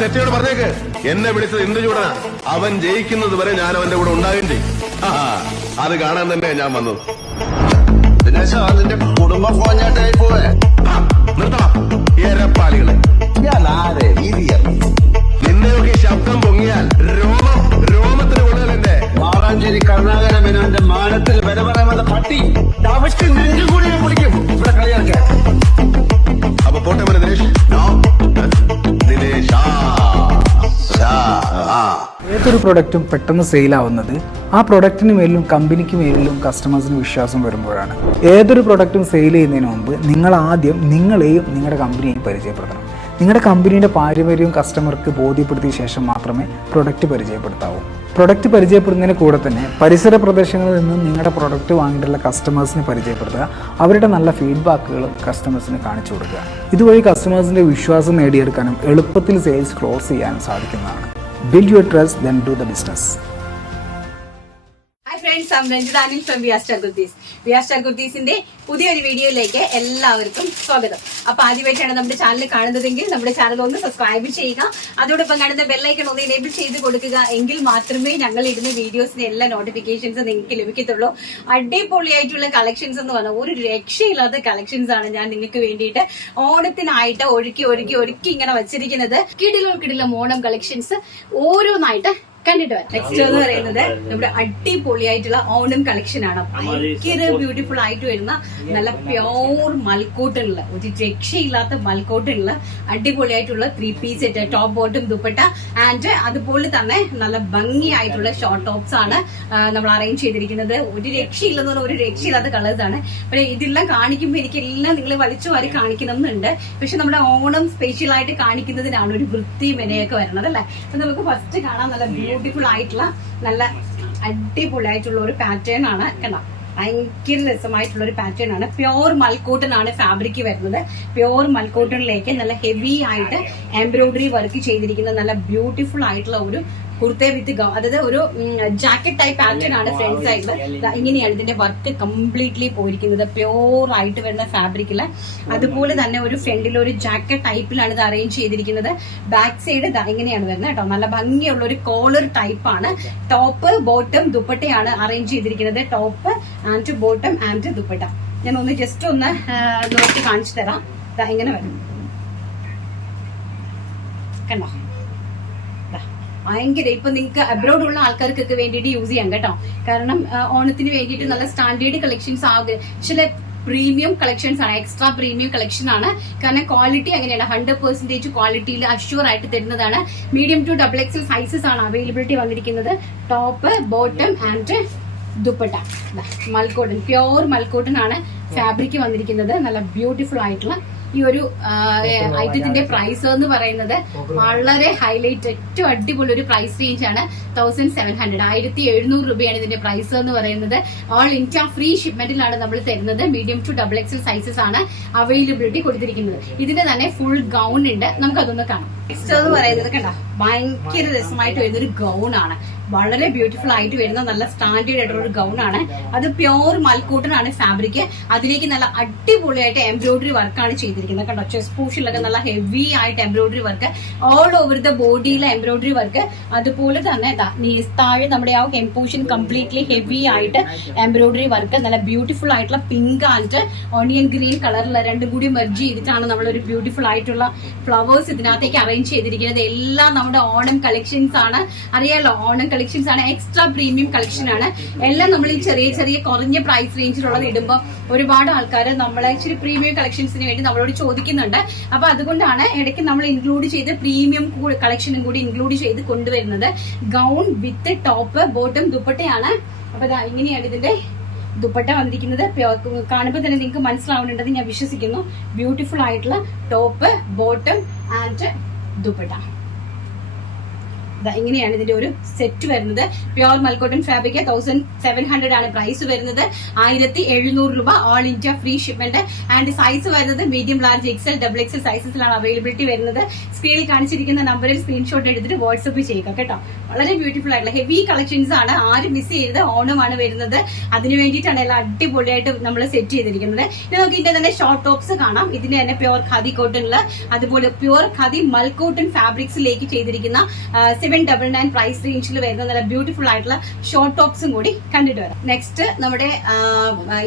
തെറ്റയോട് പറഞ്ഞേക്ക്. എന്നെ വിളിച്ചത് എന്ത് ചൂടനാ? അവൻ ജയിക്കുന്നത് വരെ ഞാൻ അവന്റെ കൂടെ ഉണ്ടാകും ചെയ്യും. അത് കാണാൻ തന്നെ ഞാൻ വന്നത്. ദിനേശ, നിന്റെ കുടുംബം പോഞ്ഞാട്ടായി പോവേ. നിർത്തണം ഏരപ്പാളികളെ. ഞാനാരെ നിന്നെയൊക്കെ ശബ്ദം പൊങ്ങിയാൽ രോമത്തിന് കൊള്ളുകയല്ലേ. മാറാഞ്ചേരി കരുണാകര മേനോന്റെ മാനത്തിൽ വില പറയാൻ പട്ടി തവിട്ട് നെഞ്ചു കൂടി പിടിക്കും ഇവിടെ കളിയാക്കാൻ. അപ്പൊ പോട്ടെ മോനെ ദിനേശ്. ഏതൊരു പ്രൊഡക്റ്റും പെട്ടെന്ന് സെയിലാവുന്നത് ആ പ്രൊഡക്റ്റിന് മേലും കമ്പനിക്ക് മേലും കസ്റ്റമേഴ്സിന് വിശ്വാസം വരുമ്പോഴാണ്. ഏതൊരു പ്രൊഡക്റ്റും സെയിൽ ചെയ്യുന്നതിന് മുമ്പ് നിങ്ങൾ ആദ്യം നിങ്ങളെയും നിങ്ങളുടെ കമ്പനിയെയും പരിചയപ്പെടുത്തണം. നിങ്ങളുടെ കമ്പനിയുടെ പാരമ്പര്യവും കസ്റ്റമർക്ക് ബോധ്യപ്പെടുത്തിയ ശേഷം മാത്രമേ പ്രൊഡക്റ്റ് പരിചയപ്പെടുത്താവൂ. പ്രൊഡക്റ്റ് പരിചയപ്പെടുന്നതിന് കൂടെ തന്നെ പരിസര പ്രദേശങ്ങളിൽ നിന്നും നിങ്ങളുടെ പ്രൊഡക്റ്റ് വാങ്ങിയിട്ടുള്ള കസ്റ്റമേഴ്സിനെ പരിചയപ്പെടുത്തുക. അവരുടെ നല്ല ഫീഡ്ബാക്കുകൾ കസ്റ്റമേഴ്സിന് കാണിച്ചു കൊടുക്കുക. ഇതുവഴി കസ്റ്റമേഴ്സിൻ്റെ വിശ്വാസം നേടിയെടുക്കാനും എളുപ്പത്തിൽ സെയിൽസ് ക്ലോസ് ചെയ്യാനും സാധിക്കുന്നതാണ്. Build your trust, then do the business. Hi friends, I'm Ranjit Anil from VR Star Kurtis. VR Star Kurtisന്റെ പുതിയൊരു വീഡിയോയിലേക്ക് എല്ലാവർക്കും സ്വാഗതം. അപ്പൊ ആദ്യമായിട്ടാണ് നമ്മുടെ ചാനൽ കാണുന്നതെങ്കിൽ നമ്മുടെ ചാനൽ ഒന്ന് സബ്സ്ക്രൈബ് ചെയ്യുക. അതോടൊപ്പം കാണുന്ന ബെല്ലൈക്കൺ ഒന്ന് എനേബിൾ ചെയ്ത് കൊടുക്കുക. എങ്കിൽ മാത്രമേ ഞങ്ങൾ ഇടുന്ന വീഡിയോസിന്റെ എല്ലാ നോട്ടിഫിക്കേഷൻസ് നിങ്ങൾക്ക് ലഭിക്കത്തുള്ളൂ. അടിപൊളിയായിട്ടുള്ള കളക്ഷൻസ് എന്ന് പറഞ്ഞാൽ ഒരു രക്ഷയില്ലാത്ത കളക്ഷൻസ് ആണ് ഞാൻ നിങ്ങൾക്ക് വേണ്ടിയിട്ട് ഓണത്തിനായിട്ട് ഒരുക്കി ഇങ്ങനെ വെച്ചിരിക്കുന്നത്. കിടിലം ഓണം കളക്ഷൻസ് ഓരോന്നായിട്ട് കണ്ടിട്ട് വരാം. നെക്സ്റ്റ് എന്ന് പറയുന്നത് നമ്മുടെ അടിപൊളിയായിട്ടുള്ള ഓണം കളക്ഷൻ ആണ്. ഭയങ്കര ബ്യൂട്ടിഫുൾ ആയിട്ട് വരുന്ന നല്ല പ്യോർ മൽക്കോട്ടുള്ള ഒരു രക്ഷയില്ലാത്ത മൽക്കോട്ടുള്ള അടിപൊളിയായിട്ടുള്ള 3 piece set, top bottom dupatta and അതുപോലെ തന്നെ നല്ല ഭംഗിയായിട്ടുള്ള ഷോർട്ട് ടോപ്സ് ആണ് നമ്മൾ അറേഞ്ച് ചെയ്തിരിക്കുന്നത്. ഒരു രക്ഷയില്ലെന്ന് പറഞ്ഞാൽ ഒരു രക്ഷയില്ലാത്ത കളേഴ്സ് ആണ്. പിന്നെ ഇതെല്ലാം കാണിക്കുമ്പോൾ എനിക്കെല്ലാം നിങ്ങൾ വലിച്ചു വാരി കാണിക്കണമെന്നുണ്ട്. പക്ഷെ നമ്മുടെ ഓണം സ്പെഷ്യൽ ആയിട്ട് കാണിക്കുന്നതിനാണ് ഒരു വൃത്തി മെനയൊക്കെ വരുന്നത് അല്ലെ. അപ്പൊ നമുക്ക് ഫസ്റ്റ് കാണാൻ നല്ല ബ്യൂട്ടിഫുൾ ആയിട്ടുള്ള നല്ല അടിപൊളിയായിട്ടുള്ള ഒരു പാറ്റേൺ ആണ്. കണ്ടോ, ഭയങ്കര രസമായിട്ടുള്ള ഒരു പാറ്റേൺ ആണ്. പ്യോർ മൽക്കോട്ടൺ ആണ് ഫാബ്രിക് വരുന്നത്. പ്യോർ മൽക്കോട്ടണിലേക്ക് നല്ല ഹെവി ആയിട്ട് എംബ്രോയിഡറി വർക്ക് ചെയ്തിരിക്കുന്ന നല്ല ബ്യൂട്ടിഫുൾ ആയിട്ടുള്ള ഒരു കുർത്ത വിത്ത് അതായത് ഒരു ജാക്കറ്റ് ടൈപ്പ് പാറ്റേൺ ആണ് ഫ്രണ്ട് സൈഡിൽ. ഇങ്ങനെയാണ് ഇതിന്റെ വർക്ക് കംപ്ലീറ്റ്ലി പോയിരിക്കുന്നത്. പ്യോർ ആയിട്ട് വരുന്ന ഫാബ്രിക്കില്. അതുപോലെ തന്നെ ഒരു ഫ്രണ്ടിൽ ഒരു ജാക്കറ്റ് ടൈപ്പിലാണ് ഇത് അറേഞ്ച് ചെയ്തിരിക്കുന്നത്. ബാക്ക് സൈഡ് ഇങ്ങനെയാണ് വരുന്നത് കേട്ടോ. നല്ല ഭംഗിയുള്ള ഒരു കോളർ ടൈപ്പ് ആണ്. ടോപ്പ് ബോട്ടം ദുപ്പട്ടയാണ് അറേഞ്ച് ചെയ്തിരിക്കുന്നത്. Top and bottom and dupatta ഞാൻ ഒന്ന് ജസ്റ്റ് ഒന്ന് നോക്കി കാണിച്ചു തരാം. ഇങ്ങനെ വരും കണ്ടോ. ഭയങ്കര ഇപ്പൊ നിങ്ങൾക്ക് അബ്രോഡ് ഉള്ള ആൾക്കാർക്കൊക്കെ വേണ്ടിയിട്ട് യൂസ് ചെയ്യാം കേട്ടോ. കാരണം ഓണത്തിന് വേണ്ടിയിട്ട് നല്ല സ്റ്റാൻഡേർഡ് കളക്ഷൻസ് ആകും. ചില പ്രീമിയം കളക്ഷൻസ് ആണ്, എക്സ്ട്രാ പ്രീമിയം കളക്ഷൻ ആണ്. കാരണം ക്വാളിറ്റി അങ്ങനെയാണ്, 100% ക്വാളിറ്റിയിൽ അഷ്യൂർ ആയിട്ട് തരുന്നതാണ്. മീഡിയം ടു XXL സൈസസ് ആണ് അവൈലബിലിറ്റി വന്നിരിക്കുന്നത്. Top bottom and dupatta mul cotton, pure mul cotton ആണ് ഫാബ്രിക് വന്നിരിക്കുന്നത്. നല്ല ബ്യൂട്ടിഫുൾ ആയിട്ടുള്ള ഈ ഒരു ഐറ്റത്തിന്റെ പ്രൈസ് എന്ന് പറയുന്നത് വളരെ ഹൈലൈറ്റ്, ഏറ്റവും അടിപൊളി ഒരു പ്രൈസ് റേഞ്ച് ആണ്. 1700 1700 രൂപയാണ് ഇതിന്റെ പ്രൈസ് എന്ന് പറയുന്നത്. ഓൾ ഇന്ത്യ ഫ്രീ ഷിപ്മെന്റിലാണ് നമ്മൾ തരുന്നത്. മീഡിയം ടു XXL സൈസസ് ആണ് അവൈലബിലിറ്റി കൊടുത്തിരിക്കുന്നത്. ഇതിന്റെ തന്നെ ഫുൾ ഗൗൺ ഉണ്ട്, നമുക്കതൊന്ന് കാണാം. നെക്സ്റ്റ് എന്ന് പറയുന്നത് കണ്ട ഭയങ്കര രസമായിട്ട് വരുന്ന ഒരു ഗൗൺ ആണ്. വളരെ ബ്യൂട്ടിഫുൾ ആയിട്ട് വരുന്ന നല്ല സ്റ്റാൻഡേർഡ് ആയിട്ടുള്ള ഒരു ഗൗൺ ആണ്. അത് പ്യോർ മൽക്കോട്ടൺ ആണ് ഫാബ്രിക്. അതിലേക്ക് നല്ല അടിപൊളിയായിട്ട് എംബ്രോയിഡറി വർക്കാണ് ചെയ്തിരിക്കുന്നത് കണ്ടോ. ചെസ്റ്റ് പോർഷനിലൊക്കെ നല്ല ഹെവി ആയിട്ട് embroidery work, all over the ബോഡിയിലെ എംബ്രോയിഡറി വർക്ക്. അതുപോലെ തന്നെ താഴെ നമ്മുടെ ആ ഹെം പോർഷൻ കംപ്ലീറ്റ്ലി ഹെവി ആയിട്ട് എംബ്രോയിഡറി വർക്ക്. നല്ല ബ്യൂട്ടിഫുൾ ആയിട്ടുള്ള പിങ്ക് ആൻഡ് ഓണിയൻ ഗ്രീൻ കളറിൽ രണ്ടും കൂടി മെർജ് ചെയ്തിട്ടാണ് നമ്മളൊരു ബ്യൂട്ടിഫുൾ ആയിട്ടുള്ള ഫ്ലവേഴ്സ് ഇതിനകത്തേക്ക് അറേഞ്ച് ചെയ്തിരിക്കുന്നത്. എല്ലാം നമ്മുടെ ഓണം കളക്ഷൻസ് ആണ്. അറിയാലോ, ഓണം കളക്ഷൻസ് ആണ്, എക്സ്ട്രാ പ്രീമിയം കളക്ഷൻ ആണ്. എല്ലാം നമ്മൾ ഈ ചെറിയ കുറഞ്ഞ പ്രൈസ് റേഞ്ചിലുള്ളത് ഇടുമ്പോൾ ഒരുപാട് ആൾക്കാർ നമ്മളെ ഇച്ചിരി പ്രീമിയം കളക്ഷൻസിന് വേണ്ടി നമ്മളോട് ചോദിക്കുന്നുണ്ട്. അപ്പൊ അതുകൊണ്ടാണ് ഇടയ്ക്ക് നമ്മൾ ഇൻക്ലൂഡ് ചെയ്ത് പ്രീമിയം കളക്ഷനും കൂടി ഇൻക്ലൂഡ് ചെയ്ത് കൊണ്ടുവരുന്നത്. ഗൗൺ വിത്ത് ടോപ്പ് ബോട്ടം ദുപ്പട്ടയാണ്. അപ്പൊ ഇങ്ങനെയാണ് ഇതിന്റെ ദുപ്പട്ട വന്നിരിക്കുന്നത്. കാണുമ്പോൾ തന്നെ നിങ്ങൾക്ക് മനസ്സിലാവുന്നുണ്ടെന്ന് ഞാൻ വിശ്വസിക്കുന്നു. ബ്യൂട്ടിഫുൾ ആയിട്ടുള്ള ടോപ്പ് ബോട്ടം ആൻഡ് ദുപ്പട്ട. ഇങ്ങനെയാണ് ഇതിന്റെ ഒരു സെറ്റ് വരുന്നത്. പ്യോർ മൽക്കോട്ടൺ ഫാബ്രിക് 1700 ആണ് പ്രൈസ് വരുന്നത്. 1700 രൂപ, all India free shipment. And size വരുന്നത് medium, large, XL, double XL സൈസസിലാണ് അവൈലബിലിറ്റി വരുന്നത്. സ്ക്രീനിൽ കാണിച്ചിരിക്കുന്ന നമ്പറിൽ സ്ക്രീൻഷോട്ട് എടുത്തിട്ട് വാട്സ്ആപ്പ് ചെയ്യുക കേട്ടോ. വളരെ ബ്യൂട്ടിഫുൾ ആയിട്ടുള്ള ഹെവി കളക്ഷൻസ് ആണ്. ആരും മിസ് ചെയ്തത്. ഓണമാണ് വരുന്നത്, അതിന് വേണ്ടിയിട്ടാണ് എല്ലാം അടിപൊളിയായിട്ട് നമ്മൾ സെറ്റ് ചെയ്തിരിക്കുന്നത്. ഇനി നമുക്ക് ഇതിന്റെ തന്നെ ഷോർട്ട് ടോപ്സ് കാണാം. ഇതിന്റെ തന്നെ പ്യോർ ഖാദി കോട്ടണില്, അതുപോലെ പ്യോർ ഖാദി മൽക്കോട്ടൺ ഫാബ്രിക്സിലേക്ക് ചെയ്തിരിക്കുന്ന 799 പ്രൈസ് റേഞ്ചിൽ വരുന്ന നല്ല ബ്യൂട്ടിഫുൾ ആയിട്ടുള്ള ഷോർട്ട് ടോപ്സും കൂടി കണ്ടിട്ട് വരാം. നെക്സ്റ്റ് നമ്മുടെ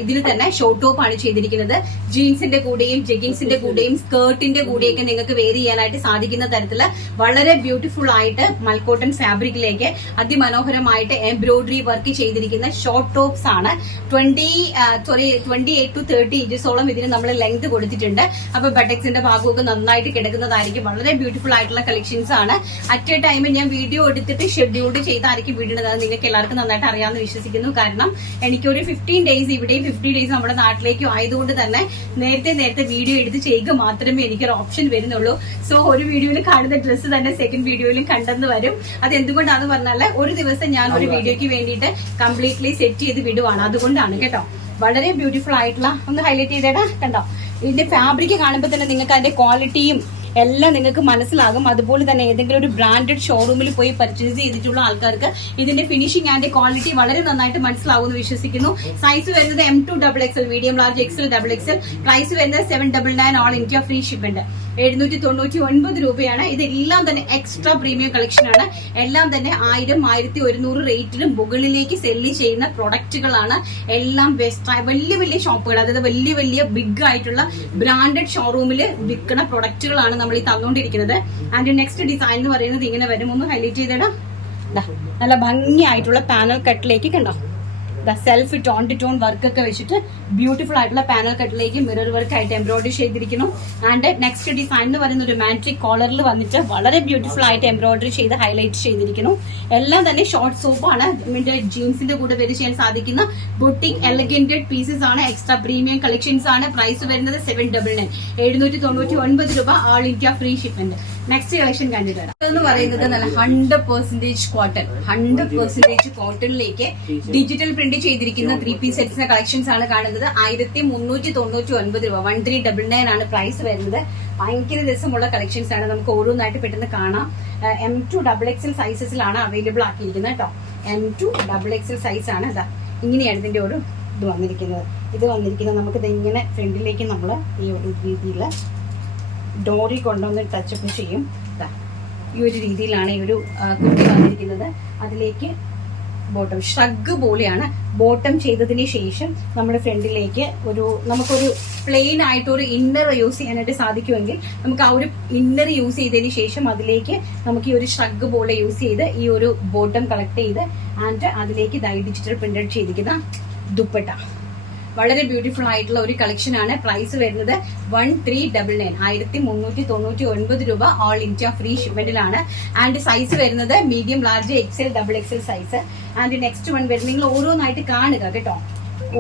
ഇതിൽ തന്നെ ഷോർട്ട് ടോപ്പ് ആണ് ചെയ്തിരിക്കുന്നത്. ജീൻസിന്റെ കൂടെയും ജെഗിൻസിന്റെ കൂടെയും സ്കേർട്ടിന്റെ കൂടെയൊക്കെ നിങ്ങൾക്ക് വെയർ ചെയ്യാനായിട്ട് സാധിക്കുന്ന തരത്തില് വളരെ ബ്യൂട്ടിഫുൾ ആയിട്ട് മൽക്കോട്ടൺ ഫാബ്രിക്കിലേക്ക് അതിമനോഹരമായിട്ട് എംബ്രോയിഡറി വർക്ക് ചെയ്തിരിക്കുന്ന ഷോർട്ട് ടോപ്സ് ആണ്. 28 to 30 ഇഞ്ചസോളം ഇതിന് നമ്മൾ ലെങ്ത് കൊടുത്തിട്ടുണ്ട്. അപ്പൊ ബട്ടക്സിന്റെ ഭാഗമൊക്കെ നന്നായിട്ട് കിടക്കുന്നതായിരിക്കും. വളരെ ബ്യൂട്ടിഫുൾ ആയിട്ടുള്ള കളക്ഷൻസ് ആണ്. അറ്റ് എ ടൈമിൽ ഞാൻ വീഡിയോ എടുത്തിട്ട് ഷെഡ്യൂൾഡ് ചെയ്തായിരിക്കും വിടുന്നത്. അത് നിങ്ങൾക്ക് എല്ലാവർക്കും നന്നായിട്ട് അറിയാമെന്ന് വിശ്വസിക്കുന്നു. കാരണം എനിക്കൊരു 15 ഡേയ്സ് ഇവിടെയും 50 ഡേയ്സ് നമ്മുടെ നാട്ടിലേക്കും ആയതുകൊണ്ട് തന്നെ നേരത്തെ വീഡിയോ എടുത്ത് ചെയ്യുക മാത്രമേ എനിക്കൊരു ഓപ്ഷൻ വരുന്നുള്ളൂ. സോ ഒരു വീഡിയോയിൽ കാണുന്ന ഡ്രസ്സ് തന്നെ സെക്കൻഡ് വീഡിയോയിലും കണ്ടെന്ന് വരും. അത് എന്തുകൊണ്ടാണെന്ന് പറഞ്ഞാൽ ഒരു ദിവസം ഞാൻ ഒരു വീഡിയോയ്ക്ക് വേണ്ടിയിട്ട് കംപ്ലീറ്റ്ലി സെറ്റ് ചെയ്ത് വിടുവാണ്. അതുകൊണ്ടാണ് കേട്ടോ. വളരെ ബ്യൂട്ടിഫുൾ ആയിട്ടുള്ള, ഒന്ന് ഹൈലൈറ്റ് ചെയ്തേടാ, കണ്ടോ? ഇതിന്റെ ഫാബ്രിക് കാണുമ്പോൾ തന്നെ നിങ്ങൾക്ക് അതിന്റെ ക്വാളിറ്റിയും എല്ലാം നിങ്ങൾക്ക് മനസ്സിലാകും. അതുപോലെ തന്നെ ഏതെങ്കിലും ഒരു ബ്രാൻഡഡ് ഷോറൂമിൽ പോയി പർച്ചേസ് ചെയ്തിട്ടുള്ള ആൾക്കാർക്ക് ഇതിന്റെ ഫിനിഷിംഗ് ആൻഡ് ക്വാളിറ്റി വളരെ നന്നായിട്ട് മനസ്സിലാവുമെന്ന് വിശ്വസിക്കുന്നു. സൈസ് വരുന്നത് M2 XXL, medium, large, XL, double XL. Price വരുന്നത് 799, ഓൾ ഇന്ത്യ ഫ്രീ ഷിപ്മെന്റ്. 799 രൂപയാണ്. ഇതെല്ലാം തന്നെ എക്സ്ട്രാ പ്രീമിയം കളക്ഷൻ ആണ്. എല്ലാം തന്നെ 1000, 1100 റേറ്റിലും മുകളിലേക്ക് സെല്ല് ചെയ്യുന്ന പ്രൊഡക്റ്റുകളാണ്. എല്ലാം വലിയ ഷോപ്പുകൾ, അതായത് വലിയ ബിഗ് ആയിട്ടുള്ള ബ്രാൻഡഡ് ഷോറൂമിൽ വിൽക്കുന്ന പ്രൊഡക്റ്റുകളാണ് നമ്മൾ ഈ തന്നുകൊണ്ടിരിക്കുന്നത്. ആൻഡ് നെക്സ്റ്റ് ഡിസൈൻ എന്ന് പറയുന്നത് ഇങ്ങനെ വരും. ഒന്ന് ഹൈലൈറ്റ് ചെയ്തിടാം. നല്ല ഭംഗിയായിട്ടുള്ള പാനൽ കട്ടിലേക്ക് കണ്ടോ, self tone to tone work ഒക്കെ വെച്ചിട്ട് ബ്യൂട്ടിഫുൾ ആയിട്ടുള്ള പാനൽ കട്ടിലേക്ക് മിറർ വർക്ക് ആയിട്ട് എംബ്രോയിഡറി ചെയ്തിരിക്കുന്നു. ആൻഡ് നെക്സ്റ്റ് ഡിസൈൻ എന്ന് പറയുന്ന ഒരു മാട്രിക് കോളറിൽ വന്നിട്ട് വളരെ ബ്യൂട്ടിഫുൾ ആയിട്ട് എംബ്രോയിഡറി ചെയ്ത് ഹൈലൈറ്റ് ചെയ്തിരിക്കുന്നു. എല്ലാം തന്നെ ഷോർട്ട് സോപ്പാണ്. ജീൻസിന്റെ കൂടെ വെയർ ചെയ്യാൻ സാധിക്കുന്ന ബൊട്ടിക് എലഗന്റഡ് പീസസ് ആണ്. എക്സ്ട്രാ പ്രീമിയം കളക്ഷൻസ് ആണ്. പ്രൈസ് വരുന്നത് 799, 799 രൂപ, all India free shipment. Next collection കണ്ടിട്ട് വരാം. എന്ന് പറയുന്നത് നല്ല 100% കോട്ടൺ, 100% കോട്ടണിലേക്ക് ഡിജിറ്റൽ പ്രിന്റ് ചെയ്തിരിക്കുന്ന 3 പീസ് സെറ്റ്സിന്റെ കളക്ഷൻസ് ആണ് കാണുന്നത്. 1399 രൂപ, 1399 ആണ് പ്രൈസ് വരുന്നത്. ഭയങ്കര രസമുള്ള കളക്ഷൻസ് ആണ്. നമുക്ക് ഓരോന്നായിട്ട് പെട്ടെന്ന് കാണാം. M2 XXL സൈസസിലാണ് അവൈലബിൾ ആക്കിയിരിക്കുന്നത് കേട്ടോ. M2 XXL സൈസ് ആണ്. അതാ ഇങ്ങനെയാണ് ഇതിന്റെ ഒരു ഇത് വന്നിരിക്കുന്നത്. നമുക്കിത് ഇങ്ങനെ ഫ്രണ്ടിലേക്ക് നമ്മൾ ഈ ഒരു രീതിയിൽ ഡോറി കൊണ്ടുവന്ന് ടച്ചപ്പ് ചെയ്യും. ഈ ഒരു രീതിയിലാണ് ഈ ഒരു കുർത്തി വന്നിരിക്കുന്നത്. അതിലേക്ക് ബോട്ടം ഷ്രഗ് പോലെയാണ് ബോട്ടം ചെയ്തതിന് ശേഷം നമ്മുടെ ഫ്രണ്ടിലേക്ക് നമുക്കൊരു പ്ലെയിൻ ആയിട്ട് ഒരു ഇന്നർ യൂസ് ചെയ്യാനായിട്ട് സാധിക്കുമെങ്കിൽ നമുക്ക് ആ ഒരു ഇന്നർ യൂസ് ചെയ്തതിന് ശേഷം അതിലേക്ക് നമുക്ക് ഈ ഒരു ഷ്രഗ് പോലെ യൂസ് ചെയ്ത് ഈ ഒരു ബോട്ടം കളക്ട് ചെയ്ത് ആൻഡ് അതിലേക്ക് ഡിജിറ്റൽ പ്രിന്റഡ് ചെയ്തിരിക്കുന്ന ദുപ്പട്ട. വളരെ ബ്യൂട്ടിഫുൾ ആയിട്ടുള്ള ഒരു കളക്ഷൻ ആണ്. പ്രൈസ് വരുന്നത് 1399, 1399 രൂപ, ഓൾ ഇന്ത്യ ഫ്രീ ഷിപ്മെന്റിലാണ്. ആൻഡ് സൈസ് വരുന്നത് medium, large, XL, double XL size. And next one വരുന്നത് നിങ്ങൾ ഓരോന്നായിട്ട് കാണുക കേട്ടോ.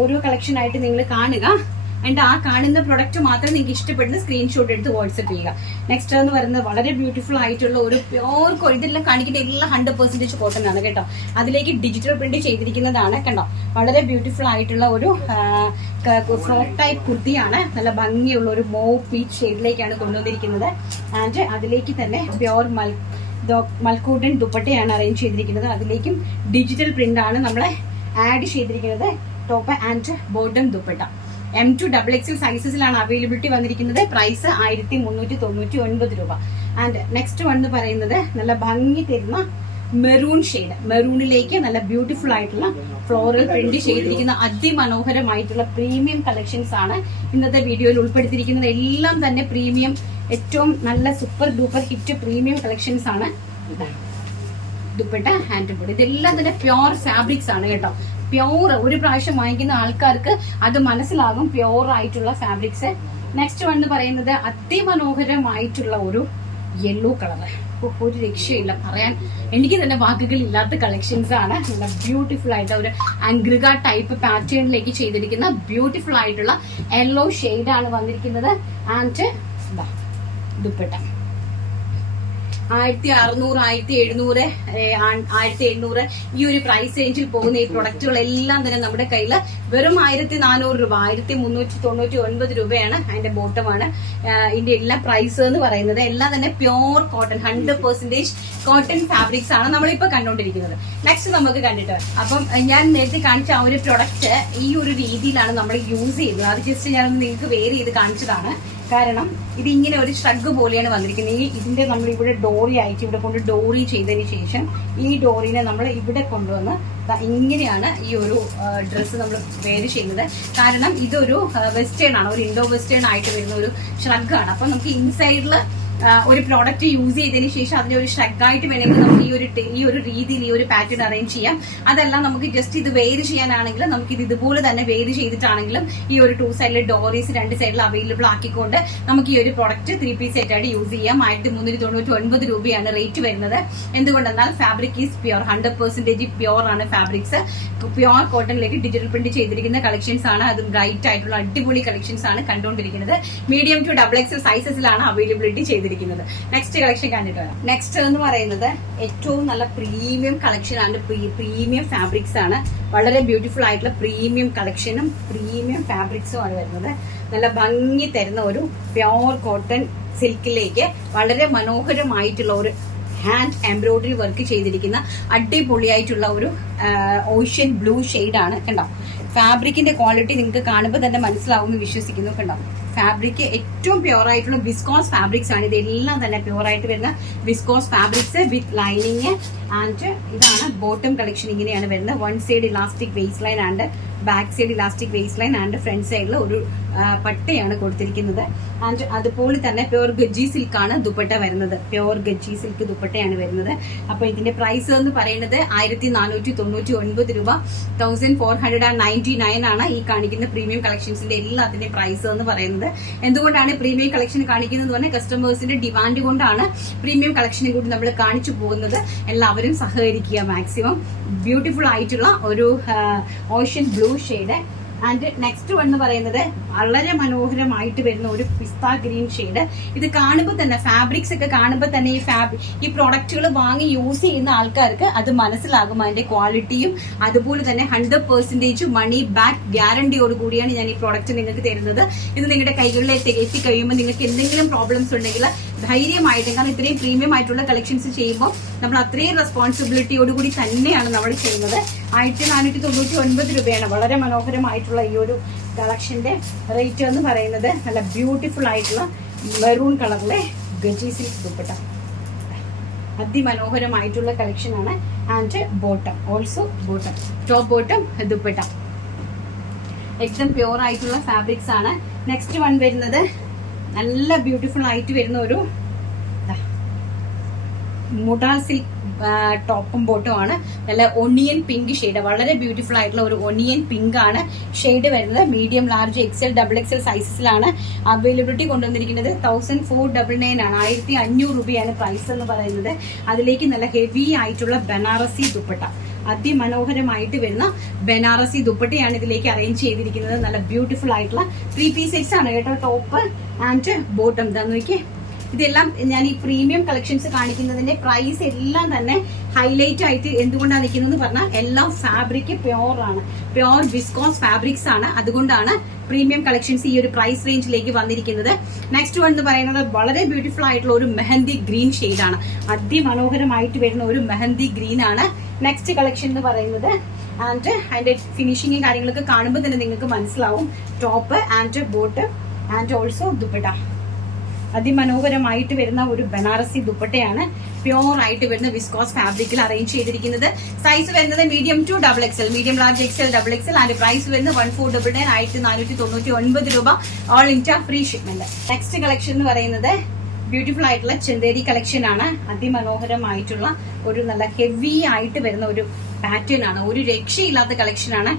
ഓരോ കളക്ഷൻ ആയിട്ട് നിങ്ങൾ കാണുക. ആൻഡ് ആ കാണുന്ന പ്രൊഡക്റ്റ് മാത്രം നിങ്ങൾക്ക് ഇഷ്ടപ്പെടുന്ന സ്ക്രീൻഷോട്ട് എടുത്ത് വാട്സ്ആപ്പ് ചെയ്യുക. നെക്സ്റ്റ് എന്ന് പറയുന്നത് വളരെ ബ്യൂട്ടിഫുൾ ആയിട്ടുള്ള ഒരു പ്യോർ ഇതെല്ലാം കാണിക്കുന്ന എല്ലാം 100% കോട്ടൺ ആണ് കേട്ടോ. അതിലേക്ക് ഡിജിറ്റൽ പ്രിന്റ് ചെയ്തിരിക്കുന്നതാണ് കണ്ടോ. വളരെ ബ്യൂട്ടിഫുൾ ആയിട്ടുള്ള ഒരു ഫ്രോക്ക് ടൈപ്പ് കുർത്തിയാണ്. നല്ല ഭംഗിയുള്ള ഒരു മോവ് പീച്ച് ഷെയ്ഡിലേക്കാണ് കൊണ്ടുവന്നിരിക്കുന്നത്. ആൻഡ് അതിലേക്ക് തന്നെ പ്യോർ മൽക്കോട്ടൺ ദുപ്പട്ടയാണ് അറേഞ്ച് ചെയ്തിരിക്കുന്നത്. അതിലേക്കും ഡിജിറ്റൽ പ്രിന്റ് ആണ് നമ്മൾ ആഡ് ചെയ്തിരിക്കുന്നത്. Top and bottom dupatta. M2 XXL സൈസസിലാണ് അവൈലബിലിറ്റി വന്നിരിക്കുന്നത്. പ്രൈസ് 1399 രൂപ. ആൻഡ് നെക്സ്റ്റ് വൺ എന്ന് പറയുന്നത് നല്ല ഭംഗി തരുന്ന മെറൂൺ ഷെയ്ഡ്, മെറൂണിലേക്ക് നല്ല ബ്യൂട്ടിഫുൾ ആയിട്ടുള്ള ഫ്ലോറൽ പ്രിന്റ് ചെയ്തിരിക്കുന്ന അതിമനോഹരമായിട്ടുള്ള പ്രീമിയം കളക്ഷൻസ് ആണ് ഇന്നത്തെ വീഡിയോയിൽ ഉൾപ്പെടുത്തിയിരിക്കുന്നത്. എല്ലാം തന്നെ പ്രീമിയം, ഏറ്റവും നല്ല super duper hit premium collections ആണ്. ദുപ്പട്ട, ഹാൻഡ് ബോർഡ്, ഇതെല്ലാം തന്നെ പ്യോർ ഫാബ്രിക്സ് ആണ് കേട്ടോ. പ്യോർ ഒരു പ്രാവശ്യം വാങ്ങിക്കുന്ന ആൾക്കാർക്ക് അത് മനസ്സിലാകും, പ്യോർ ആയിട്ടുള്ള ഫാബ്രിക്സ്. നെക്സ്റ്റ് വൺ എന്ന് പറയുന്നത് അതിമനോഹരമായിട്ടുള്ള ഒരു യെല്ലോ കളർ. ഒരു രക്ഷയില്ല, പറയാൻ എനിക്ക് തന്നെ വാക്കുകളില്ലാത്ത കളക്ഷൻസ് ആണ്. നല്ല ബ്യൂട്ടിഫുൾ ആയിട്ട് ഒരു അൻഗ്രിക ടൈപ്പ് പാറ്റേണിലേക്ക് ചെയ്തിരിക്കുന്ന ബ്യൂട്ടിഫുൾ ആയിട്ടുള്ള യെല്ലോ ഷെയ്ഡ് ആണ് വന്നിരിക്കുന്നത്. ആൻഡ് ദുപ്പട്ട 1600, 1700, 1700 ഈ ഒരു പ്രൈസ് റേഞ്ചിൽ പോകുന്ന ഈ പ്രൊഡക്റ്റുകളെല്ലാം തന്നെ നമ്മുടെ കയ്യിൽ വെറും 1400 രൂപ, 1399 രൂപയാണ് അതിന്റെ ബോട്ടമാണ്. ഇതിന്റെ എല്ലാ പ്രൈസ് എന്ന് പറയുന്നത് എല്ലാം തന്നെ പ്യോർ കോട്ടൺ, 100% കോട്ടൺ ഫാബ്രിക്സ് ആണ് നമ്മളിപ്പോ കണ്ടുകൊണ്ടിരിക്കുന്നത്. നെക്സ്റ്റ് നമുക്ക് കണ്ടിട്ട് വരാം. അപ്പം ഞാൻ നേരത്തെ കാണിച്ച ആ ഒരു പ്രൊഡക്റ്റ് ഈ ഒരു രീതിയിലാണ് നമ്മൾ യൂസ് ചെയ്യുന്നത്. അത് ജസ്റ്റ് ഞാനൊന്ന് നിങ്ങൾക്ക് വേറെ ചെയ്ത് കാണിച്ചതാണ്. കാരണം ഇതിങ്ങനെ ഒരു ഷ്രഗ് പോലെയാണ് വന്നിരിക്കുന്നത്. ഇതിന്റെ നമ്മൾ ഇവിടെ ഡോറി ആയിട്ട് ഇവിടെ കൊണ്ട് ഡോറി ചെയ്തതിന് ശേഷം ഈ ഡോറിനെ നമ്മൾ ഇവിടെ കൊണ്ടുവന്ന് ഇങ്ങനെയാണ് ഈ ഒരു ഡ്രസ്സ് നമ്മൾ വേര് ചെയ്യുന്നത്. കാരണം ഇതൊരു വെസ്റ്റേൺ ആണ്, ഒരു ഇൻഡോ വെസ്റ്റേൺ ആയിട്ട് വരുന്ന ഒരു ഷ്രഗ് ആണ്. അപ്പൊ നമുക്ക് ഇൻസൈഡിൽ ഒരു പ്രോഡക്റ്റ് യൂസ് ചെയ്തതിന് ശേഷം അതിനെ ഒരു ഷ്രഗായിട്ട് വേണമെങ്കിൽ നമുക്ക് ഈ ഒരു രീതിയിൽ ഈ ഒരു പാറ്റേൺ അറേഞ്ച് ചെയ്യാം. അതെല്ലാം നമുക്ക് ജസ്റ്റ് ഇത് വെയർ ചെയ്യാനാണെങ്കിൽ നമുക്ക് ഇത് ഇതുപോലെ തന്നെ വെയർ ചെയ്തിട്ടാണെങ്കിലും ഈ ഒരു 2 സൈഡിലെ ഡോറീസ് 2 സൈഡിൽ അവൈലബിൾ ആക്കിക്കൊണ്ട് നമുക്ക് ഈ ഒരു പ്രോഡക്റ്റ് 3 പീസ് സെറ്റ് ആയിട്ട് യൂസ് ചെയ്യാം. 1399 രൂപയാണ് റേറ്റ് വരുന്നത്. എന്തുകൊണ്ടെന്നാൽ ഫാബ്രിക് ഈസ് പ്യോർ, 100% പ്യോർ ആണ് ഫാബ്രിക്സ്. പ്യോർ കോട്ടണിലേക്ക് ഡിജിറ്റൽ പ്രിന്റ് ചെയ്തിരിക്കുന്ന കളക്ഷൻസ് ആണ്. അത് ബ്രൈറ്റ് ആയിട്ടുള്ള അടിപൊളി കളക്ഷൻസ് ആണ് കണ്ടുകൊണ്ടിരിക്കുന്നത്. മീഡിയം ടു XXL സൈസസിലാണ് അവൈലബിലിറ്റി ചെയ്തിരിക്കുന്നത്. നെക്സ്റ്റ് കളക്ഷൻ കണ്ടിട്ട് വരാം. നെക്സ്റ്റ് എന്ന് പറയുന്നത് ഏറ്റവും നല്ല പ്രീമിയം കളക്ഷൻ ആണ്, പ്രീമിയം ഫാബ്രിക്സ് ആണ്. വളരെ ബ്യൂട്ടിഫുൾ ആയിട്ടുള്ള പ്രീമിയം കളക്ഷനും പ്രീമിയം ഫാബ്രിക്സും ആണ് വരുന്നത്. നല്ല ഭംഗി തരുന്ന ഒരു പ്യോർ കോട്ടൺ സിൽക്കിലേക്ക് വളരെ മനോഹരമായിട്ടുള്ള ഒരു ഹാൻഡ് എംബ്രോയിഡറി വർക്ക് ചെയ്തിരിക്കുന്ന അടിപൊളിയായിട്ടുള്ള ഒരു ഓഷ്യൻ ബ്ലൂ ഷെയ്ഡാണ്. കണ്ടോ, ഫാബ്രിക്കിന്റെ ക്വാളിറ്റി നിങ്ങൾക്ക് കാണുമ്പോൾ തന്നെ മനസ്സിലാവുമെന്ന് വിശ്വസിക്കുന്നു. കണ്ടോ, ഫാബ്രിക് ഏറ്റവും പ്യോർ ആയിട്ടുള്ള വിസ്കോസ് ഫാബ്രിക്സ് ആണ്. ഇതെല്ലാം തന്നെ പ്യോർ ആയിട്ട് വരുന്ന viscose fabrics with lining. And ഇതാണ് ബോട്ടം കളക്ഷൻ, ഇങ്ങനെയാണ് വരുന്നത്. 1 side elastic waist line and back side elastic waist line and front സൈഡിൽ ഒരു പട്ടയാണ് കൊടുത്തിരിക്കുന്നത്. ആൻഡ് അതുപോലെ തന്നെ പ്യോർ ഗജ്ജി സിൽക്ക് ആണ് ദുപ്പട്ട വരുന്നത്. പ്യോർ ഗജ്ജി സിൽക്ക് ദുപ്പട്ടയാണ് വരുന്നത്. അപ്പൊ ഇതിന്റെ പ്രൈസ് എന്ന് പറയുന്നത് 1499 രൂപ, 1499 ആണ് ഈ കാണിക്കുന്ന പ്രീമിയം കളക്ഷൻസിന്റെ എല്ലാത്തിന്റെ പ്രൈസ് എന്ന് പറയുന്നത്. എന്തുകൊണ്ടാണ് പ്രീമിയം കളക്ഷൻ കാണിക്കുന്നത് പറഞ്ഞാൽ കസ്റ്റമേഴ്സിന്റെ ഡിമാൻഡ് കൊണ്ടാണ് പ്രീമിയം കളക്ഷനെ കൂടി നമ്മൾ കാണിച്ചു പോകുന്നത്. എല്ലാവരും സഹകരിക്കുക മാക്സിമം. ബ്യൂട്ടിഫുൾ ആയിട്ടുള്ള ഒരു ocean blue shade. And next എന്ന് പറയുന്നത് വളരെ മനോഹരമായിട്ട് വരുന്ന ഒരു പിസ്ത ഗ്രീൻ ഷെയ്ഡ്. ഇത് കാണുമ്പോൾ തന്നെ ഫാബ്രിക്സ് ഒക്കെ കാണുമ്പോൾ തന്നെ ഈ പ്രോഡക്റ്റുകൾ വാങ്ങി യൂസ് ചെയ്യുന്ന ആൾക്കാർക്ക് അത് മനസ്സിലാകും അതിന്റെ ക്വാളിറ്റിയും. അതുപോലെ തന്നെ 100% മണി ബാക്ക് ഗ്യാരണ്ടിയോട് കൂടിയാണ് ഞാൻ ഈ പ്രോഡക്റ്റ് നിങ്ങൾക്ക് തരുന്നത്. ഇത് നിങ്ങളുടെ കൈകളിലേക്ക് എത്തിക്കഴിയുമ്പോൾ നിങ്ങൾക്ക് എന്തെങ്കിലും പ്രോബ്ലംസ് ഉണ്ടെങ്കിൽ ധൈര്യമായിട്ട്, കാരണം ഇത്രയും പ്രീമിയം ആയിട്ടുള്ള കളക്ഷൻസ് ചെയ്യുമ്പോൾ നമ്മൾ അത്രയും റെസ്പോൺസിബിലിറ്റിയോടുകൂടി തന്നെയാണ് നമ്മൾ ചെയ്യുന്നത്. 1499 രൂപയാണ് വളരെ മനോഹരമായിട്ടുള്ള ഈ ഒരു കളക്ഷന്റെ റേറ്റ് എന്ന് പറയുന്നത്. നല്ല ബ്യൂട്ടിഫുൾ ആയിട്ടുള്ള മെറൂൺ കളറിലെ ഗജി സിൽക്ക് ദുപ്പട്ട, അതിമനോഹരമായിട്ടുള്ള കളക്ഷൻ ആണ്. And bottom also bottom, top bottom dupatta എക്ദം പ്യോർ ആയിട്ടുള്ള ഫാബ്രിക്സ് ആണ്. നെക്സ്റ്റ് വൺ വരുന്നത് നല്ല ബ്യൂട്ടിഫുൾ ആയിട്ട് വരുന്ന ഒരു മുഡാൽ സിൽക്ക് ടോപ്പും ബോട്ടും ആണ്. നല്ല ഒണിയൻ പിങ്ക് ഷെയ്ഡ്, വളരെ ബ്യൂട്ടിഫുൾ ആയിട്ടുള്ള ഒരു ഒണിയൻ പിങ്ക് ആണ് ഷെയ്ഡ് വരുന്നത്. മീഡിയം, ലാർജ്, XL, XXL സൈസസിലാണ് അവൈലബിലിറ്റി കൊണ്ടുവന്നിരിക്കുന്നത്. 1499 ആണ്, 1500 രൂപയാണ് പ്രൈസ് എന്ന് പറയുന്നത്. അതിലേക്ക് നല്ല ഹെവി ആയിട്ടുള്ള ബനാറസി ദുപ്പട്ട, അതിമനോഹരമായിട്ട് വരുന്ന ബനാറസി ദുപ്പട്ടയാണ് ഇതിലേക്ക് അറേഞ്ച് ചെയ്തിരിക്കുന്നത്. നല്ല ബ്യൂട്ടിഫുൾ ആയിട്ടുള്ള 3 പീസ് സെറ്റ്സ് ആണ് കേട്ടോ. ടോപ്പ് ആൻഡ് ബോട്ടം ഇതാ നോക്കിയേ. ഇതെല്ലാം ഞാൻ ഈ പ്രീമിയം കളക്ഷൻസ് കാണിക്കുന്നതിന്റെ പ്രൈസ് എല്ലാം തന്നെ ഹൈലൈറ്റ് ആയിട്ട് എന്തുകൊണ്ടാണ് നിൽക്കുന്നത് പറഞ്ഞാൽ എല്ലാം ഫാബ്രിക് പ്യോർ ആണ്, പ്യോർ വിസ്കോസ് ഫാബ്രിക്സ് ആണ്. അതുകൊണ്ടാണ് പ്രീമിയം കളക്ഷൻസ് ഈ ഒരു പ്രൈസ് റേഞ്ചിലേക്ക് വന്നിരിക്കുന്നത്. നെക്സ്റ്റ് വൺ എന്ന് പറയുന്നത് വളരെ ബ്യൂട്ടിഫുൾ ആയിട്ടുള്ള ഒരു മെഹന്തി ഗ്രീൻ ഷെയ്ഡ് ആണ്. അതിമനോഹരമായിട്ട് വരുന്ന ഒരു മെഹന്തി ഗ്രീൻ ആണ് നെക്സ്റ്റ് കളക്ഷൻ എന്ന് പറയുന്നത്. ആൻഡ് അതിന്റെ ഫിനിഷിങ്ങും കാര്യങ്ങളൊക്കെ കാണുമ്പോൾ തന്നെ നിങ്ങൾക്ക് മനസ്സിലാവും. Top and bottom and also dupatta, അതിമനോഹരമായിട്ട് വരുന്ന ഒരു ബനാറസി ദുപ്പട്ടയാണ്. പ്യോർ ആയിട്ട് വരുന്ന വിസ്കോസ് ഫാബ്രിക്കിൽ അറേഞ്ച് ചെയ്തിരിക്കുന്നത്. സൈസ് വരുന്നത് medium to XXL, medium, large, XL, XXL. And price വരുന്നത് 1499, 1499 രൂപ. All India free shipment. Next collection എന്ന് പറയുന്നത് ബ്യൂട്ടിഫുൾ ആയിട്ടുള്ള ചന്ദേരി കളക്ഷൻ ആണ്. അതിമനോഹരമായിട്ടുള്ള ഒരു നല്ല ഹെവി ആയിട്ട് വരുന്ന ഒരു പാറ്റേൺ ആണ്. ഒരു രക്ഷയില്ലാത്ത കളക്ഷൻ ആണ്.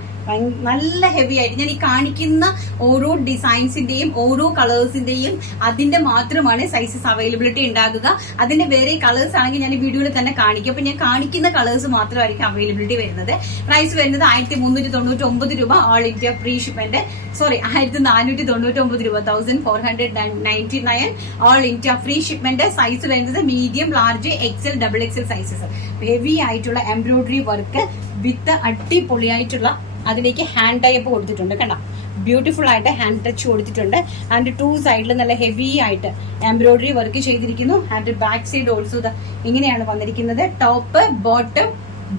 നല്ല ഹെവി ആയിട്ട് ഞാൻ ഈ കാണിക്കുന്ന ഓരോ ഡിസൈൻസിന്റെയും ഓരോ കളേഴ്സിന്റെയും അതിന്റെ മാത്രമാണ് സൈസസ് അവൈലബിലിറ്റി ഉണ്ടാകുക. അതിന്റെ വേറെ കളേഴ്സ് ആണെങ്കിൽ ഞാൻ ഈ വീഡിയോയിൽ തന്നെ കാണിക്കും. അപ്പൊ ഞാൻ കാണിക്കുന്ന കളേഴ്സ് മാത്രമായിരിക്കും അവൈലബിലിറ്റി വരുന്നത്. പ്രൈസ് വരുന്നത് 1399 രൂപ, all India free shipment. Sorry, 1499 രൂപ, 1499 all India free shipment. Size വരുന്നത് medium, large, XL, double XL sizes. Heavy ആയിട്ടുള്ള എംബ്രോയിഡറി വർക്ക് വിത്ത് അടിപൊളിയായിട്ടുള്ള അതിലേക്ക് ഹാൻഡ് ടൈപ്പ് കൊടുത്തിട്ടുണ്ട്. കണ്ടോ, ബ്യൂട്ടിഫുൾ ആയിട്ട് ഹാൻഡ് ടച്ച് കൊടുത്തിട്ടുണ്ട്. ആൻഡ് 2 സൈഡിൽ നല്ല ഹെവി ആയിട്ട് എംബ്രോയിഡറി വർക്ക് ചെയ്തിരിക്കുന്നു. ആൻഡ് ബാക്ക് സൈഡ് ഓൾസോ ഇങ്ങനെയാണ് വന്നിരിക്കുന്നത്. ടോപ്പ്, ബോട്ടം,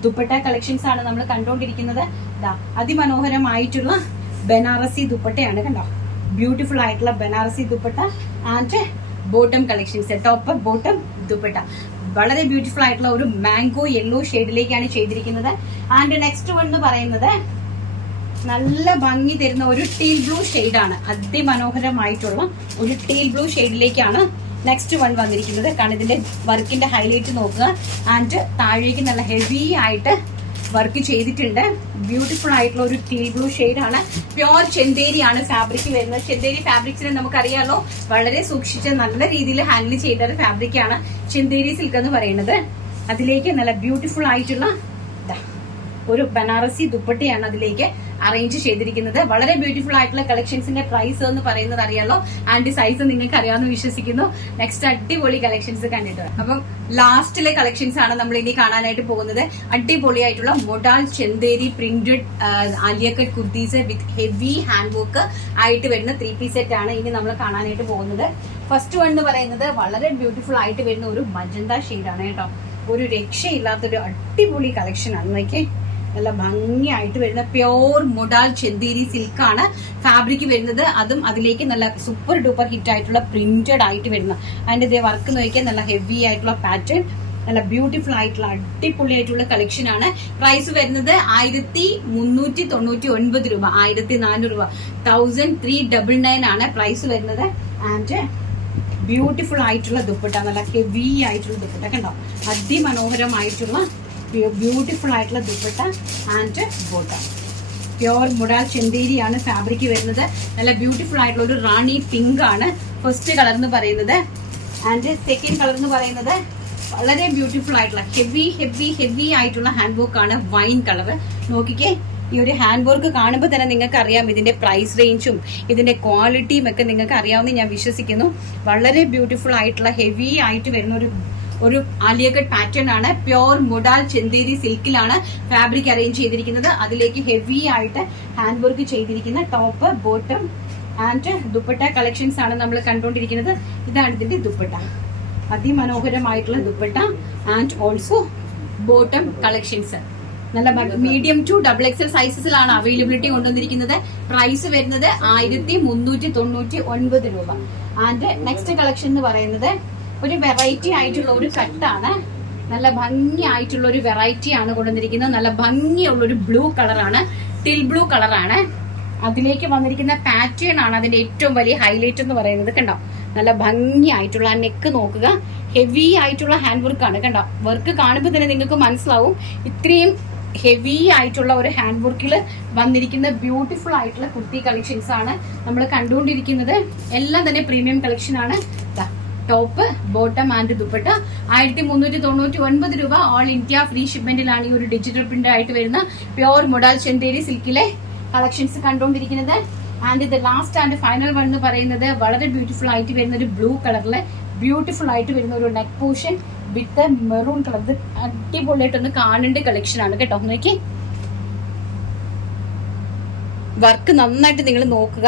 ദുപ്പട്ട കളക്ഷൻസ് ആണ് നമ്മൾ കണ്ടുകൊണ്ടിരിക്കുന്നത്. അതിമനോഹരമായിട്ടുള്ള ബനാറസി ദുപ്പട്ടയാണ്. കണ്ടോ, ബ്യൂട്ടിഫുൾ ആയിട്ടുള്ള Banarasi dupatta and bottom collections. Top, bottom, dupatta വളരെ ബ്യൂട്ടിഫുൾ ആയിട്ടുള്ള ഒരു മാംഗോ യെല്ലോ ഷെയ്ഡിലേക്കാണ് ചെയ്തിരിക്കുന്നത്. ആൻഡ് നെക്സ്റ്റ് വൺ എന്ന് പറയുന്നത് നല്ല ഭംഗി തരുന്ന ഒരു ടീൽ ബ്ലൂ ഷെയ്ഡാണ്. അതിമനോഹരമായിട്ടുള്ള ഒരു ടീൽ ബ്ലൂ ഷെയ്ഡിലേക്കാണ് നെക്സ്റ്റ് വൺ വന്നിരിക്കുന്നത്. കാരണം ഇതിന്റെ വർക്കിന്റെ ഹൈലൈറ്റ് നോക്കുക. ആൻഡ് താഴേക്ക് നല്ല ഹെവി ആയിട്ട് വർക്ക് ചെയ്തിട്ടുണ്ട്. ബ്യൂട്ടിഫുൾ ആയിട്ടുള്ള ഒരു ടീൽ ബ്ലൂ ഷെയ്ഡാണ്. പ്യോർ ചെന്തേരി ആണ് ഫാബ്രിക് വരുന്നത്. ചെന്തേരി ഫാബ്രിക്സിനെ നമുക്കറിയാലോ, വളരെ സൂക്ഷിച്ച് നല്ല രീതിയിൽ ഹാൻഡിൽ ചെയ്ത ഫാബ്രിക് ആണ് ചെന്തേരി സിൽക്ക് എന്ന് പറയുന്നത്. അതിലേക്ക് നല്ല ബ്യൂട്ടിഫുൾ ആയിട്ടുള്ള ഒരു ബനാറസി ദുപ്പട്ടയാണ് അതിലേക്ക് അറേഞ്ച് ചെയ്തിരിക്കുന്നത്. വളരെ ബ്യൂട്ടിഫുൾ ആയിട്ടുള്ള കളക്ഷൻസിന്റെ പ്രൈസ് എന്ന് പറയുന്നത് അറിയാലോ. ആൻഡ് സൈസ് നിങ്ങൾക്ക് അറിയാമെന്ന് വിശ്വസിക്കുന്നു. നെക്സ്റ്റ് അടിപൊളി കളക്ഷൻസ് കണ്ടിട്ട് അപ്പം ലാസ്റ്റിലെ കളക്ഷൻസ് ആണ് നമ്മൾ ഇനി കാണാനായിട്ട് പോകുന്നത്. അടിപൊളിയായിട്ടുള്ള modal Chanderi printed Alia cut kurtis with heavy hand work ആയിട്ട് വരുന്ന 3 പീസ് സെറ്റ് ആണ് ഇനി നമ്മൾ കാണാനായിട്ട് പോകുന്നത്. ഫസ്റ്റ് വൺ എന്ന് പറയുന്നത് വളരെ ബ്യൂട്ടിഫുൾ ആയിട്ട് വരുന്ന ഒരു മജന്ത ഷെയ്ഡാണ് കേട്ടോ. ഒരു രക്ഷയില്ലാത്തൊരു അടിപൊളി കളക്ഷൻ ആണ്. നോക്കിയേ, നല്ല ഭംഗിയായിട്ട് വരുന്ന പ്യോർ മൊഡാൾ ചെന്തേരി സിൽക്കാണ് ഫാബ്രിക് വരുന്നത്. അതും അതിലേക്ക് നല്ല സൂപ്പർ ഡൂപ്പർ ഹിറ്റ് ആയിട്ടുള്ള പ്രിന്റഡ് ആയിട്ട് വരുന്ന അതിന്റെ ഇതേ വർക്ക് നോക്കിയാൽ നല്ല ഹെവി ആയിട്ടുള്ള പാറ്റേൺ, നല്ല ബ്യൂട്ടിഫുൾ ആയിട്ടുള്ള അടിപൊളി ആയിട്ടുള്ള കളക്ഷൻ ആണ്. പ്രൈസ് വരുന്നത് 1399 രൂപ, 1400 രൂപ, 1399 ആണ് പ്രൈസ് വരുന്നത്. ആൻഡ് ബ്യൂട്ടിഫുൾ ആയിട്ടുള്ള ദുപ്പട്ട, നല്ല ഹെവി ആയിട്ടുള്ള ദുപ്പട്ട കണ്ടോ, അതിമനോഹരമായിട്ടുള്ള ബ്യൂട്ടിഫുൾ ആയിട്ടുള്ള dupatta and bottom. Pure modal ചെന്തേരിയാണ് ഫാബ്രിക് വരുന്നത്. നല്ല ബ്യൂട്ടിഫുൾ ആയിട്ടുള്ള ഒരു റാണി പിങ്ക് ആണ് ഫസ്റ്റ് കളർ എന്ന് പറയുന്നത്. ആൻഡ് സെക്കൻഡ് കളർ എന്ന് പറയുന്നത് വളരെ ബ്യൂട്ടിഫുൾ ആയിട്ടുള്ള ഹെവി ഹെവി ഹെവി ആയിട്ടുള്ള ഹാൻഡ് വർക്ക് ആണ്, വൈൻ കളർ. നോക്കിക്കേ, ഈ ഒരു ഹാൻഡ് വർക്ക് കാണുമ്പോൾ തന്നെ നിങ്ങൾക്ക് അറിയാം ഇതിന്റെ പ്രൈസ് റേഞ്ചും ഇതിന്റെ ക്വാളിറ്റിയും ഒക്കെ നിങ്ങൾക്ക് അറിയാമെന്ന് ഞാൻ വിശ്വസിക്കുന്നു. വളരെ ബ്യൂട്ടിഫുൾ ആയിട്ടുള്ള ഹെവി ആയിട്ട് വരുന്ന ഒരു ആലിയ കട്ട് പാറ്റേൺ ആണ്. പ്യോർ മൊഡാൾ ചെന്തേരി സിൽക്കിലാണ് ഫാബ്രിക് അറേഞ്ച് ചെയ്തിരിക്കുന്നത്. അതിലേക്ക് ഹെവി ആയിട്ട് ഹാൻഡ് വർക്ക് ചെയ്തിരിക്കുന്ന top, bottom and dupatta collections ആണ് നമ്മൾ കണ്ടുകൊണ്ടിരിക്കുന്നത്. ഇതാണ് ഇതിന്റെ ദുപ്പട്ട, അതിമനോഹരമായിട്ടുള്ള dupatta and also bottom collections. നല്ല മീഡിയം ടു ഡബിൾ എക്സൽ സൈസസിലാണ് അവൈലബിലിറ്റി കൊണ്ടുവന്നിരിക്കുന്നത്. പ്രൈസ് വരുന്നത് 1399 രൂപ. ആൻഡ് നെക്സ്റ്റ് കളക്ഷൻ എന്ന് പറയുന്നത് ഒരു വെറൈറ്റി ആയിട്ടുള്ള ഒരു കട്ടാണ്. നല്ല ഭംഗിയായിട്ടുള്ള ഒരു വെറൈറ്റി ആണ് കൊണ്ടുവന്നിരിക്കുന്നത്. നല്ല ഭംഗിയുള്ള ഒരു ബ്ലൂ കളറാണ്, ടിൽ ബ്ലൂ കളറാണ്. അതിലേക്ക് വന്നിരിക്കുന്ന പാറ്റേൺ ആണ് അതിന്റെ ഏറ്റവും വലിയ ഹൈലൈറ്റ് എന്ന് പറയുന്നത്. കണ്ടോ, നല്ല ഭംഗിയായിട്ടുള്ള നെക്ക് നോക്കുക, ഹെവി ആയിട്ടുള്ള ഹാൻഡ് വർക്ക് ആണ്. കണ്ടോ, വർക്ക് കാണുമ്പോൾ തന്നെ നിങ്ങൾക്ക് മനസ്സിലാവും ഇത്രയും ഹെവി ആയിട്ടുള്ള ഒരു ഹാൻഡ് വർക്കിൽ വന്നിരിക്കുന്ന ബ്യൂട്ടിഫുൾ ആയിട്ടുള്ള കുർത്തി കളക്ഷൻസ് ആണ് നമ്മൾ കണ്ടുകൊണ്ടിരിക്കുന്നത്. എല്ലാം തന്നെ പ്രീമിയം കളക്ഷൻ ആണ്. ടോപ്പ്, ബോട്ടം ആൻഡ് ദുപ്പട്ട 1399 രൂപ. ഓൾ ഇന്ത്യ ഫ്രീ ഷിപ്മെന്റിലാണ് ഈ ഒരു ഡിജിറ്റൽ പ്രിന്റ് ആയിട്ട് വരുന്ന പ്യോർ മൊഡാൾ ചെന്തേരി സിൽക്കിലെ കളക്ഷൻസ് കണ്ടുകൊണ്ടിരിക്കുന്നത്. ആൻഡ് ഇത് ലാസ്റ്റ് ആൻഡ് ഫൈനൽ വൺ എന്ന് പറയുന്നത് വളരെ ബ്യൂട്ടിഫുൾ ആയിട്ട് വരുന്ന ഒരു ബ്ലൂ കളറിലെ ബ്യൂട്ടിഫുൾ ആയിട്ട് വരുന്ന ഒരു നെക്ക് പോർഷൻ വിത്ത് മെറൂൺ കളർ. ഇത് അടിപൊളിയായിട്ടൊന്ന് കാണേണ്ട കളക്ഷൻ ആണ് കേട്ടോ. നോക്കി, വർക്ക് നന്നായിട്ട് നിങ്ങൾ നോക്കുക,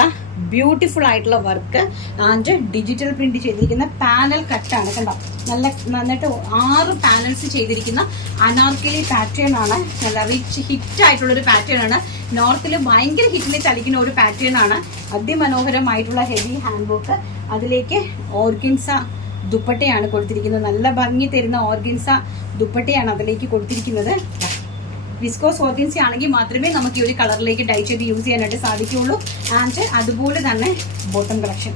ബ്യൂട്ടിഫുൾ ആയിട്ടുള്ള വർക്ക് ആൻഡ് ഡിജിറ്റൽ പ്രിന്റ് ചെയ്തിരിക്കുന്ന പാനൽ കട്ടാണ്. കണ്ടോ, നല്ല നന്നായിട്ട് 6 പാനൽസ് ചെയ്തിരിക്കുന്ന അനാർക്കലി പാറ്റേൺ ആണ്. നല്ല റിച്ച് ഹിറ്റ് ആയിട്ടുള്ള ഒരു പാറ്റേൺ ആണ്. നോർത്തിൽ ഭയങ്കര ഹിറ്റിൽ ചലിക്കുന്ന ഒരു പാറ്റേൺ ആണ്. അതിമനോഹരമായിട്ടുള്ള ഹെവി ഹാൻഡ് വർക്ക്. അതിലേക്ക് ഓർഗൻസ ദുപ്പട്ടയാണ് കൊടുത്തിരിക്കുന്നത്. നല്ല ഭംഗി തരുന്ന ഓർഗൻസ ദുപ്പട്ടയാണ് അതിലേക്ക് കൊടുത്തിരിക്കുന്നത്. വിസ്കോസ് ഓർഗൻസി ആണെങ്കിൽ മാത്രമേ നമുക്ക് ഈ ഒരു കളറിലേക്ക് ഡൈ ചെയ്ത് യൂസ് ചെയ്യാനായിട്ട് സാധിക്കുകയുള്ളൂ. ആൻഡ് അതുപോലെ തന്നെ ബോട്ടം കളക്ഷൻ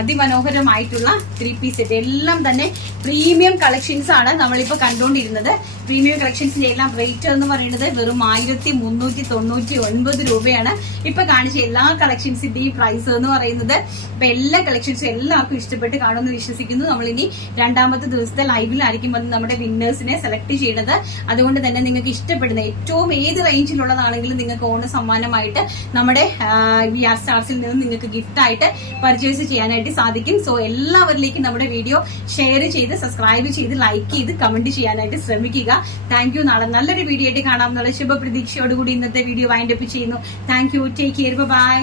അതിമനോഹരമായിട്ടുള്ള 3-piece സെറ്റ് എല്ലാം തന്നെ പ്രീമിയം കളക്ഷൻസ് ആണ് നമ്മളിപ്പോ കണ്ടുകൊണ്ടിരുന്നത്. പ്രീമിയം കളക്ഷൻസിന്റെ എല്ലാം റേറ്റ് എന്ന് പറയുന്നത് വെറും 1399 രൂപയാണ്. ഇപ്പൊ കാണിച്ച എല്ലാ കളക്ഷൻസിന്റെയും പ്രൈസ് എന്ന് പറയുന്നത്. ഇപ്പൊ എല്ലാ കളക്ഷൻസും എല്ലാവർക്കും ഇഷ്ടപ്പെട്ട് കാണുമെന്ന് വിശ്വസിക്കുന്നു. നമ്മളിനി രണ്ടാമത്തെ ദിവസത്തെ ലൈവിലായിരിക്കും വന്ന് നമ്മുടെ വിന്നേഴ്സിനെ സെലക്ട് ചെയ്യുന്നത്. അതുകൊണ്ട് തന്നെ നിങ്ങൾക്ക് ഇഷ്ടപ്പെടുന്ന ഏറ്റവും ഏത് റേഞ്ചിലുള്ളതാണെങ്കിലും നിങ്ങൾക്ക് ഓണ സമ്മാനമായിട്ട് നമ്മുടെ VR സ്റ്റാർസിൽ നിന്ന് നിങ്ങൾക്ക് ഗിഫ്റ്റ് ആയിട്ട് പർച്ചേസ് ചെയ്യാനായിട്ട് സാധിക്കും. സോ എല്ലാവരിലേക്കും നമ്മുടെ വീഡിയോ ഷെയർ ചെയ്ത് സബ്സ്ക്രൈബ് ചെയ്ത് ലൈക്ക് ചെയ്ത് കമന്റ് ചെയ്യാനായിട്ട് ശ്രമിക്കുക. Thank you. നാളെ നല്ലൊരു വീഡിയോ ആയിട്ട് കാണാമെന്നുള്ള ശുഭപ്രതീക്ഷയോടുകൂടി ഇന്നത്തെ വീഡിയോ വൈൻഡപ്പ് ചെയ്യുന്നു. Thank you. Take care. By.